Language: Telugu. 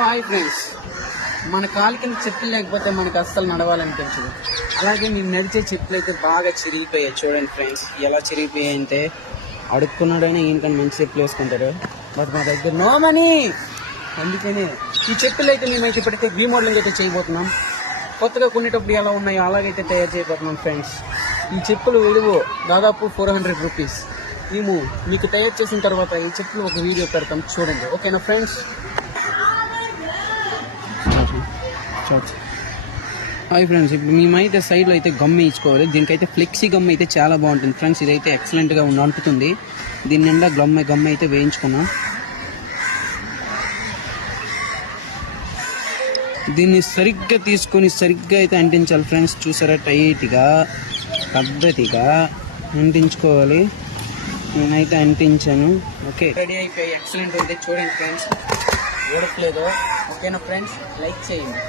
హాయ్ ఫ్రెండ్స్, మన కాలు కింద చెప్పులు లేకపోతే మనకు అస్సలు నడవాలనిపించదు. అలాగే నేను నడిచే చెప్పులు అయితే బాగా చిరిగిపోయాయి. చూడండి ఫ్రెండ్స్ ఎలా చిరిగిపోయాయి అంటే, అడుక్కున్నాడైనా ఈయనకని మంచి చెప్పులు వేసుకుంటారు. బట్ మా దగ్గర నో మనీ. అందుకని ఈ చెప్పులు అయితే మేమైతే ఇప్పటికే రీమోడలింగ్ అయితే చేయబోతున్నాం. కొత్తగా కొనేటప్పుడు ఎలా ఉన్నాయో అలాగైతే తయారు చేయబోతున్నాం ఫ్రెండ్స్. ఈ చెప్పులు విలువ దాదాపు 400 రూపీస్. మేము మీకు తయారు చేసిన తర్వాత ఈ చెప్పులు ఒక వీడియో పెడతాం, చూడండి. ఓకేనా ఫ్రెండ్స్? హాయ్ ఫ్రెండ్స్, ఇప్పుడు మేమైతే సైడ్లో అయితే గమ్ వేయించుకోవాలి. దీనికైతే ఫ్లెక్సీ గమ్ అయితే చాలా బాగుంటుంది ఫ్రెండ్స్. ఇదైతే ఎక్సలెంట్గా అంటుతుంది. దీని నిండా గమ్ అయితే వేయించుకున్నాం. దీన్ని సరిగ్గా తీసుకొని సరిగ్గా అయితే అంటించాలి ఫ్రెండ్స్. చూసారా, టైట్గా పద్ధతిగా అంటించుకోవాలి. నేనైతే అంటించాను. ఓకే, రెడీ అయిపోయి ఎక్సలెంట్ అయితే చూడండి ఫ్రెండ్స్. ఓడట్లేదు. ఓకేనా ఫ్రెండ్స్? లైక్ చేయండి.